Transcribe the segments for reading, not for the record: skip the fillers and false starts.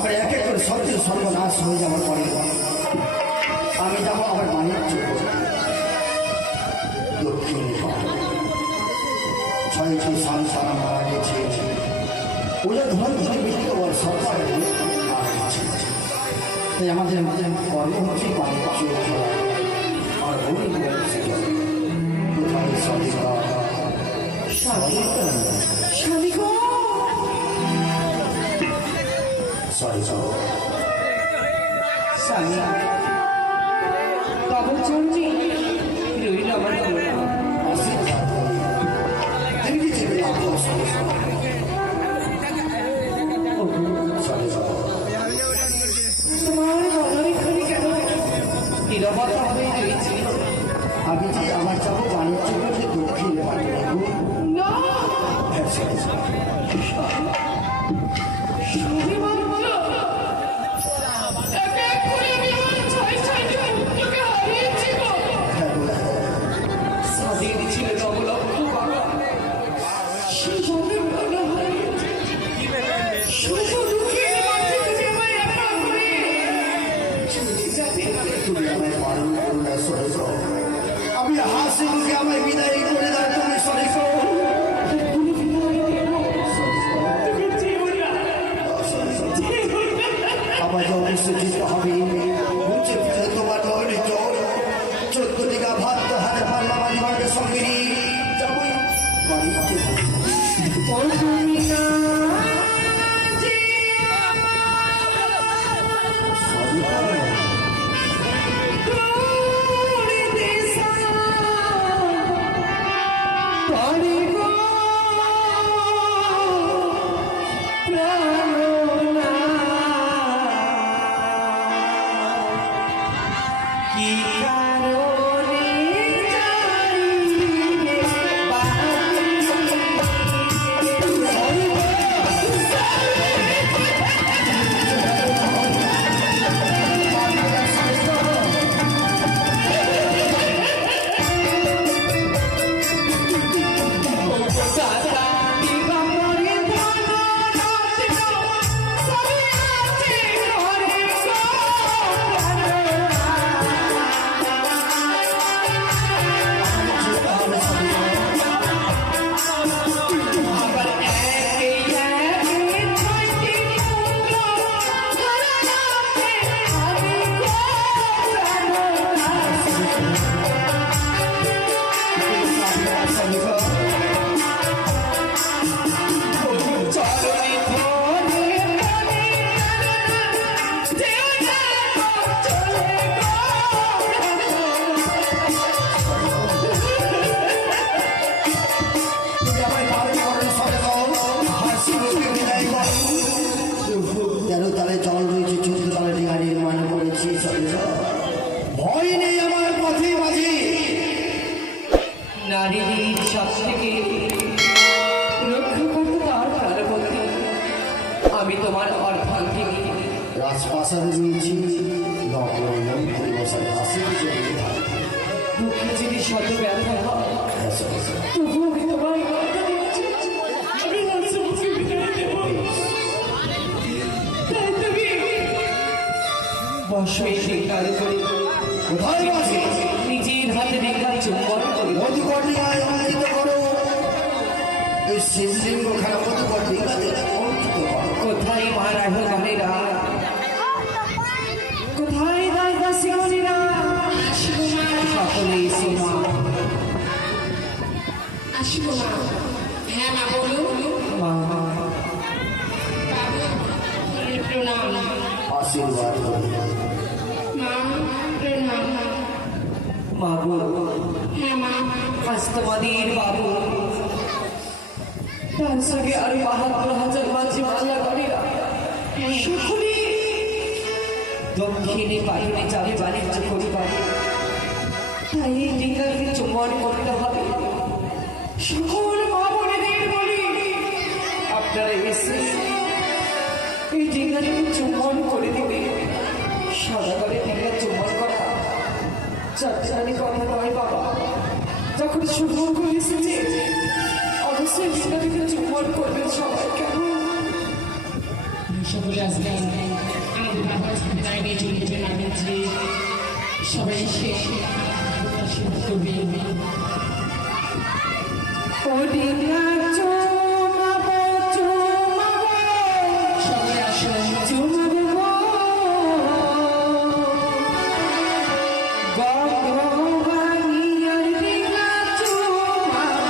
আবার এক এক করে সত্যি সর্বনাশ হয়ে যাওয়ার পরে আমি যাবো আমার বাণিজ্য দক্ষিণ ছয়টি সংসার মারা গেছে, ওদের ধন ধরে বিক্রি হওয়ার সরকারের মারা গেছে। তাই আমাদের কর্ম হচ্ছে বাণিজ্য আর ভুল কোথায় সদিকা সরি তখন চলছি রইল আমার নিরবতা হয়ে রয়েছে। আমি যে আমার যাবো বাণিজ্য করতে দক্ষিণ আমি হাসি মুখে আমার বিদায় করে দাও তুমি সরি আমার যে অবশ্যই যেতে হবে বুঝে তোমার দৌড়ে চোর 14 দিঘা ভাত হাতে পারলাম আমার সঙ্গে যাবই বাড়িতে ভয় নেই আমার পথে মাঝে নারীর সব থেকে রক্ষা করতে তার প্রাণপতি আমি তোমার অর্ধাঙ্গিনী রাজপ্রাসাদে রয়েছি দুঃখে যদি শত ব্যথা হয় তবুও আমি তোমায় বসে স্বীকার করি কোথায় বসে নিজের হাতে রেখা চুম্বন করি মধুকর্ণিকায় অঙ্কিত করো এই শিবলিঙ্গ খানা মধুকর্ণিকাতে অঙ্কিত করো। কোথায় মা রাহুগানেরা কোথায় দাসিগণেরা সকলে এসো মা আসবো মা। হ্যাঁ মা বলুন। মা প্রণাম আশীর্বাদ করো। মা। প্রণাম মা গো হ্যাঁ মা। আজ তোমাদের বাবু তার সঙ্গে আরো ৭২,০০০ মাঝে মাল্লা করেরা সকলে দক্ষিণে বাইরে যাবে বাণিজ্য করিবার। তাই এই ডিঙ্গাকে চুম্বন করতে হবে। সকল মা বোনেদের বলি আপনারা এসে এই ডিঙ্গাকে চুম্বন করে দেবে। সাদা করে ডিঙ্গা চুম্বন করা চারটি কথা নয় বাবা। যখন সৌভাগ্য এসেছে অবশ্যই ডিঙ্গাকে চুম্বন করবেন সবাই। কেন সকলে আসবেন। সবাই শেষে করবে ও ডিঙ্গা চুমাবো চুমাবো সবাই আসো চুমাবো গঙ্গবাণীর ডিঙ্গা চুমাবো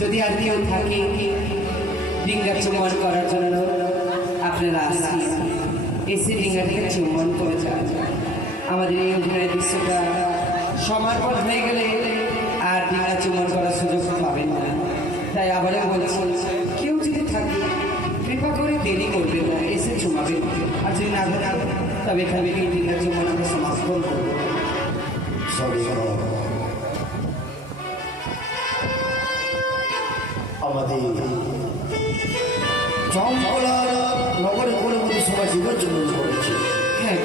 যদি আর কেউ থাকে ডিঙ্গা চুম্বন করার জন্য আপনারা আসেন, এসে ডিঙ্গাটাকে চুম্বন করে যান। আমাদের এই অভিনয়ের দৃশ্যটা সমাপন হয়ে গেলে আর ডিঙ্গা চুম্বন করার সুযোগ পাবেন না। তাই আবারও বলছি, কেউ যদি থাকে কৃপা করে দেরি করবে না, এসে চুমাবে। আর যদি না থাকে তবে এখানে এই ডিঙ্গা চুম্বনকে সমাপন করবো। আমাদের চম্পলার নগরে বলে বলে সবাই জীবন জন্য করেছে। হ্যাঁ,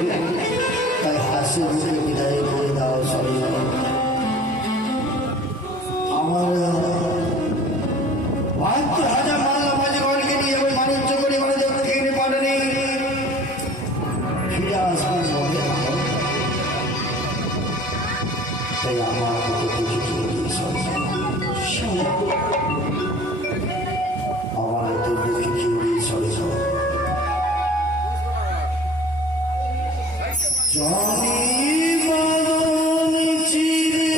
তাই হাসি মুখে বিদায় করে দাও সবাই। আমার বাহাত্তর হাজার মাল্লা মাঝে ঘরকে নিয়ে ওই বাণিজ্য করে মানে দেখতে কিনে পারেনি, ফিরে আসবেন বলে তাই আমার আমার দুর্ভিক্ষে কিউরি সরে সরে জনি মদন চিরে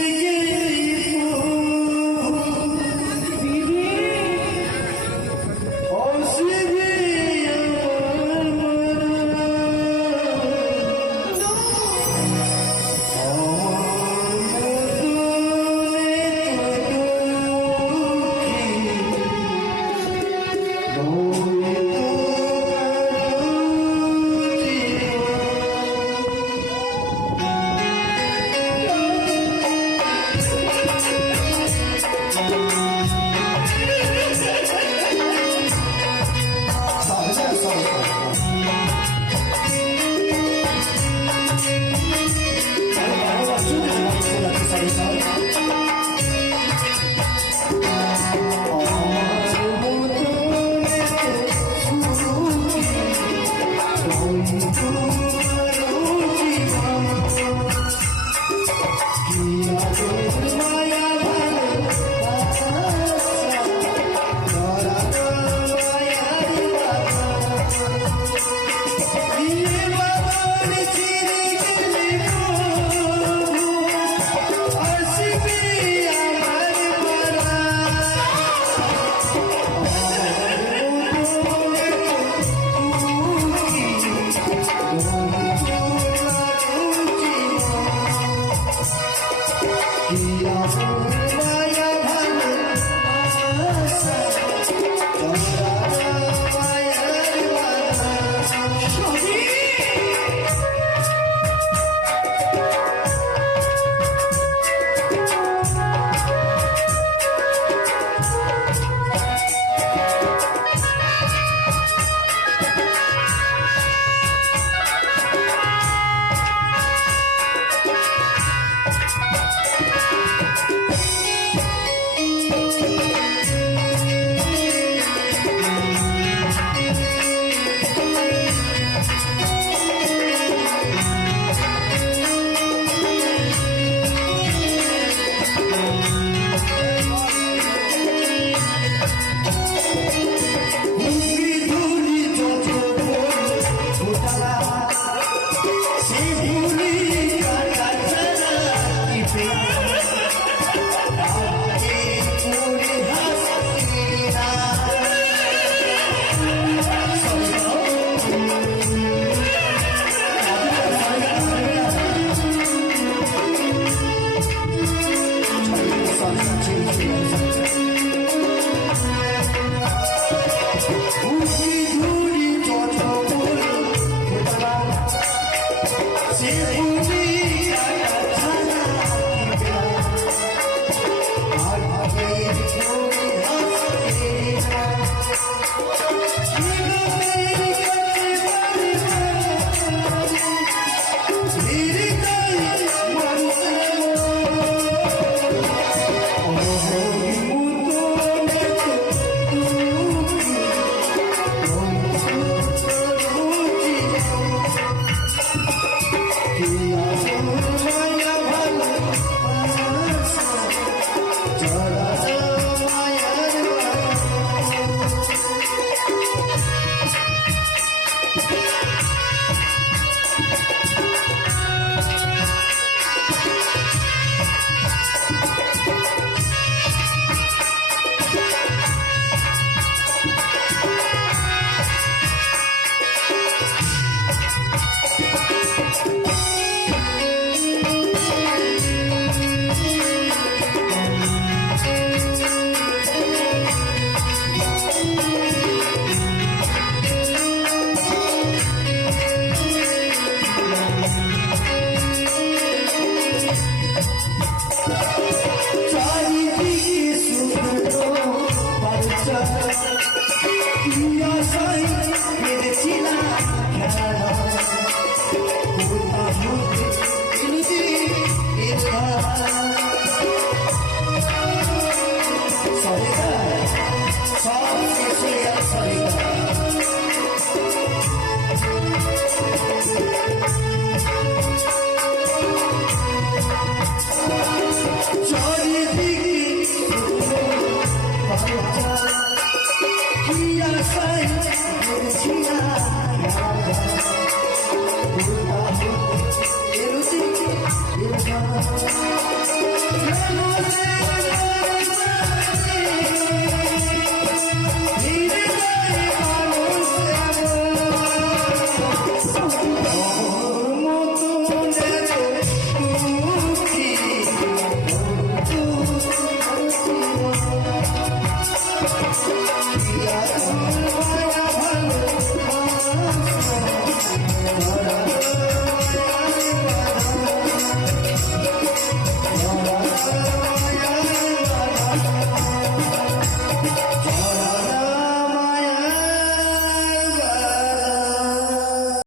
বুঝি না